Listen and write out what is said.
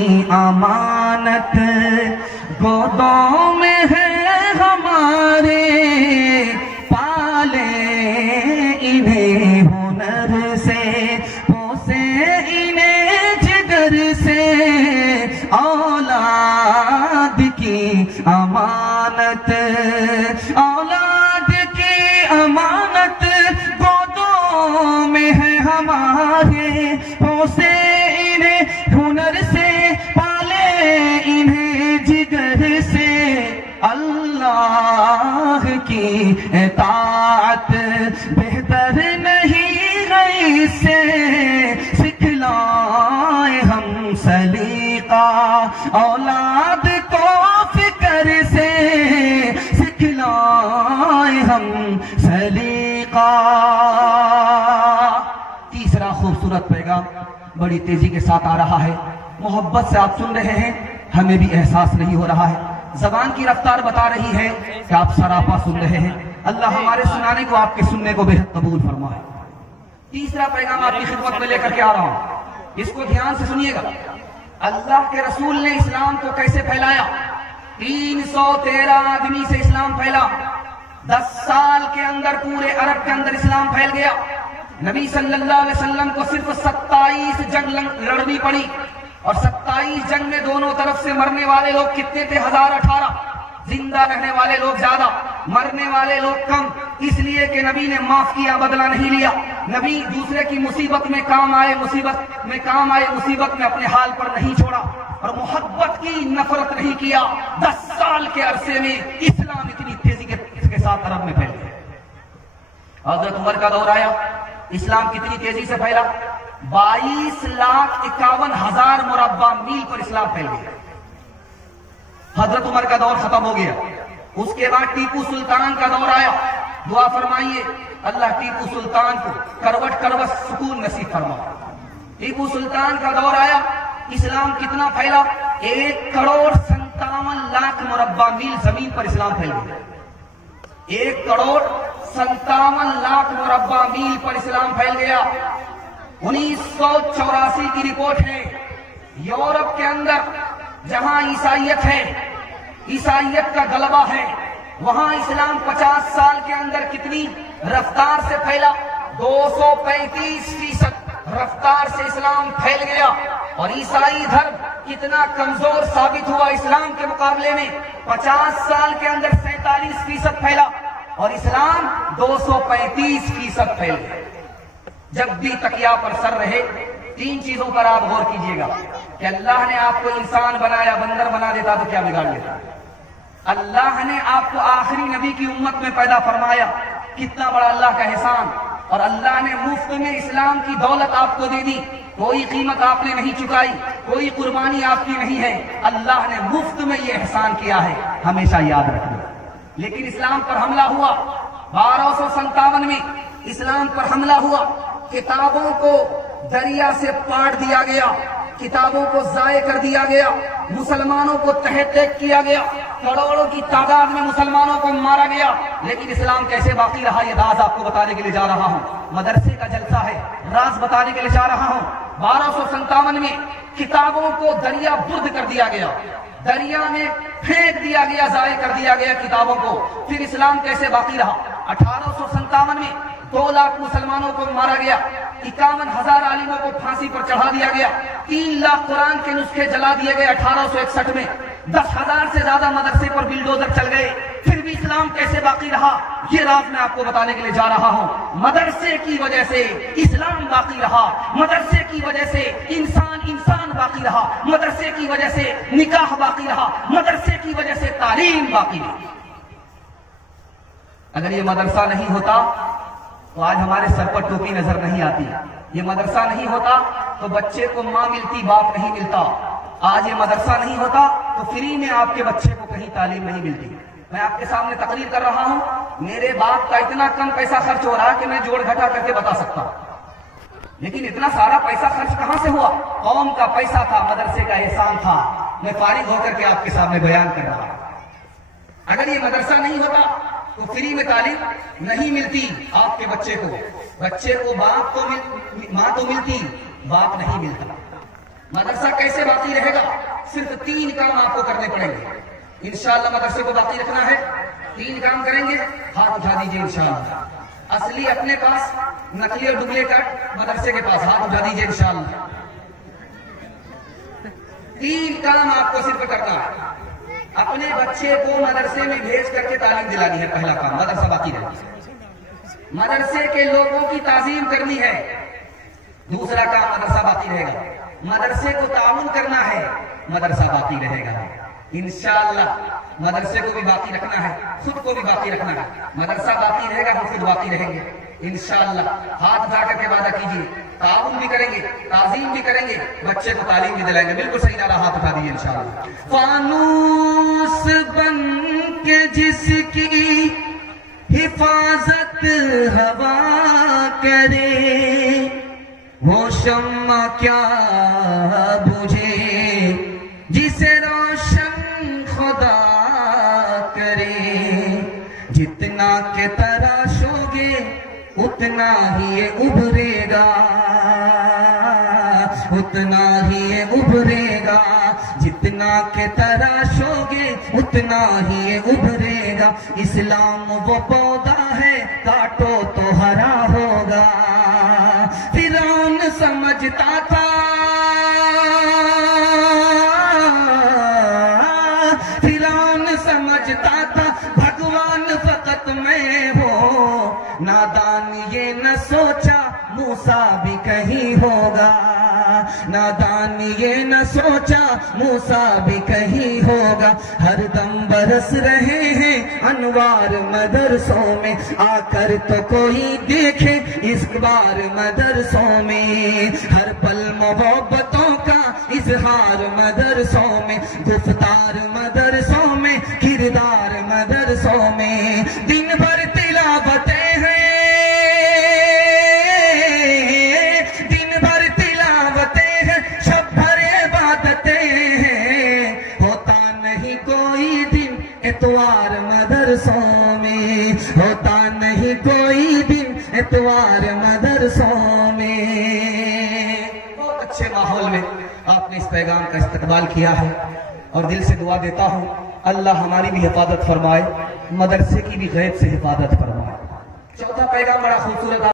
अमानत गोदों में है हमारे, पाले इन्हें हुनर से, पोसे इन्हें जिगर से, औलाद की अमानत, औलाद की अमानत गोदों में है हमारे, पोसे इन्हें हुनर से, अल्लाह की इताअत बेहतर नहीं है इससे, सिखलाए हम सलीका औलाद को फिक्र से, सिखलाए हम सलीका। तीसरा खूबसूरत पैगाम बड़ी तेजी के साथ आ रहा है। मोहब्बत से आप सुन रहे हैं, हमें भी एहसास नहीं हो रहा है, जबान की रफ्तार बता रही है कि आप सरापा सुन रहे हैं। अल्लाह हमारे सुनाने को, आपके सुनने को बेहद कबूल फरमाए। तीसरा पैगाम आपकी खिदमत में लेकर के आ रहा हूं, इसको ध्यान से सुनिएगा। अल्लाह के रसूल ने इस्लाम को कैसे फैलाया। 313 आदमी से इस्लाम फैला। 10 साल के अंदर पूरे अरब के अंदर इस्लाम फैल गया। नबी सल्लल्लाहु अलैहि वसल्लम को सिर्फ 27 जंग लड़नी पड़ी, और 27 जंग में दोनों तरफ से मरने वाले लोग कितने थे? 1018। जिंदा रहने वाले लोग ज्यादा, मरने वाले लोग कम, इसलिए कि नबी ने माफ किया, बदला नहीं लिया। नबी दूसरे की मुसीबत में काम आए, मुसीबत में अपने हाल पर नहीं छोड़ा, और मोहब्बत की नफरत नहीं किया। 10 साल के अरसे में इस्लाम इतनी तेजी के साथ अरब में फैल गया। हजरत उमर का दौर आया, इस्लाम कितनी तेजी से फैला। 22,51,000 मुरब्बा मील पर इस्लाम फैल गया। हजरत उमर का दौर खत्म हो गया। उसके बाद टीपू सुल्तान का दौर आया। दुआ फरमाइए अल्लाह टीपू सुल्तान को करवट करवट सुकून नसीब फरमाए। टीपू सुल्तान का दौर आया, इस्लाम कितना फैला? 1,57,00,000 मुरब्बा मील जमीन पर इस्लाम फैल गया। 1,57,00,000 मुरब्बा मील पर इस्लाम फैल गया। 1984 की रिपोर्ट है, यूरोप के अंदर जहां ईसाइयत है, ईसाइयत का गलबा है, वहां इस्लाम 50 साल के अंदर कितनी रफ्तार से फैला? 235% रफ्तार से इस्लाम फैल गया। और ईसाई धर्म कितना कमजोर साबित हुआ इस्लाम के मुकाबले में। 50 साल के अंदर 47% फैला, और इस्लाम 235% फैल गया। जब भी तकिया पर सर रहे, 3 चीजों पर आप गौर कीजिएगा कि अल्लाह ने आपको इंसान बनाया, बंदर बना देता तो क्या बिगाड़ लेता? अल्लाह ने आपको आखिरी नबी की उम्मत में पैदा फरमाया, कितना बड़ा अल्लाह का एहसान। और अल्लाह ने मुफ्त में इस्लाम की दौलत आपको दे दी, कोई कीमत आपने नहीं चुकाई, कोई कुर्बानी आपकी नहीं है, अल्लाह ने मुफ्त में ये एहसान किया है, हमेशा याद रखना। लेकिन इस्लाम पर हमला हुआ 1257 में, इस्लाम पर हमला हुआ। किताबों को दरिया से पाट दिया गया, किताबों को जाये कर दिया गया, मुसलमानों को तहत किया गया, करोड़ों की तादाद में मुसलमानों को मारा गया। लेकिन इस्लाम कैसे बाकी रहा, ये राज आपको बताने के लिए जा रहा हूं। मदरसे का जलसा है, राज बताने के लिए जा रहा हूं। 1257 में किताबों को दरिया बुर्द कर दिया गया, दरिया में फेंक दिया गया, जाये कर दिया गया किताबों को। फिर इस्लाम कैसे बाकी रहा? 1857 में 2 लाख मुसलमानों को मारा गया, 51,000 आलिमों को फांसी पर चढ़ा दिया गया, 3 लाख कुरान के नुस्खे जला दिए गए 1861 में, 10,000 से ज्यादा मदरसे पर बिल्डोजर चल गए। फिर भी इस्लाम कैसे बाकी रहा, ये राज मैं आपको बताने के लिए जा रहा हूं। मदरसे की वजह से इस्लाम बाकी रहा, मदरसे की वजह से इंसान बाकी रहा, मदरसे की वजह से निकाह बाकी रहा, मदरसे की वजह से तालीम बाकी रही। अगर ये मदरसा नहीं होता तो आज हमारे सर पर टोपी नजर नहीं आती। ये मदरसा नहीं होता तो बच्चे को माँ मिलती, बाप नहीं मिलता। आज ये मदरसा नहीं होता तो फ्री में आपके बच्चे को कहीं तालीम नहीं मिलती। मैं आपके सामने तकरीर कर रहा हूं, मेरे बाप का इतना कम पैसा खर्च हो रहा है कि मैं जोड़ घटा करके बता सकता हूं। लेकिन इतना सारा पैसा खर्च कहां से हुआ? कौम का पैसा था, मदरसे का एहसान था। मैं फारिग होकर के आपके सामने बयान कर रहा हूं। अगर ये मदरसा नहीं होता तो फ्री में तालीम नहीं मिलती आपके बच्चे को माँ तो मिलती, बाप नहीं मिलता। मदरसा कैसे बाकी रहेगा? 3 काम आपको करने पड़ेंगे इंशाअल्लाह। मदरसे को बाकी रखना है, 3 काम करेंगे, हाथ उठा दीजिए इंशाअल्लाह। असली अपने पास, नकली और डुप्लीकेट मदरसे के पास, हाथ उठा दीजिए इंशाअल्लाह। 3 काम आपको सिर्फ करना है। अपने बच्चे को मदरसे में भेज करके तालीम दिलानी है, पहला काम। मदरसा बाकी रहेगा, मदरसे के लोगों की ताजीम करनी है। दूसरा काम मदरसा बाकी रहेगा, मदरसे को ताउन करना है, मदरसा बाकी रहेगा इंशाअल्लाह। मदरसे को भी बाकी रखना है, खुद को भी बाकी रखना है। मदरसा बाकी रहेगा, हम खुद बाकी रहेंगे इंशाअल्लाह। हाथ उठा करके वादा कीजिए, ताउन भी करेंगे, ताजीम भी करेंगे, बच्चे को तालीम भी दिलाएंगे। बिल्कुल सही नारा, हाथ उठा दीजिए इंशाअल्लाह। फानूस बन के जिसकी हिफाजत हवा करे, वो शम्मा क्या बुझे जिसे रोशन खुदा करे। जितना के तराशोगे उतना ही ये उभरेगा, उतना ही ये उभरेगा। जितना के तराशोगे उतना ही ये उभरेगा। इस्लाम वो पौधा है, काटो तो हरा होगा। फिरौन समझता था, फिरौन समझता था भगवान फकत मैं हो। नादान ये न सोचा मूसा भी कहीं होगा, नादान ये न सोचा मूसा भी कहीं होगा। हर दम बरस रहे हैं अनवार मदरसों में, आकर तो कोई देखे इस बार मदरसों में। हर पल मोहब्बतों का इजहार मदरसों में, गुफ्तार मदरसों में, किरदार मदरसों में। दिन भर तिलावतें हैं, इतवार मदरसों में होता नहीं कोई दिन, इतवार मदरसों में। बहुत अच्छे माहौल में आपने इस पैगाम का इस्तकबाल किया है और दिल से दुआ देता हूँ अल्लाह हमारी भी हिफाजत फरमाए, मदरसे की भी गैब से हिफाजत फरमाए। चौथा पैगाम बड़ा खूबसूरत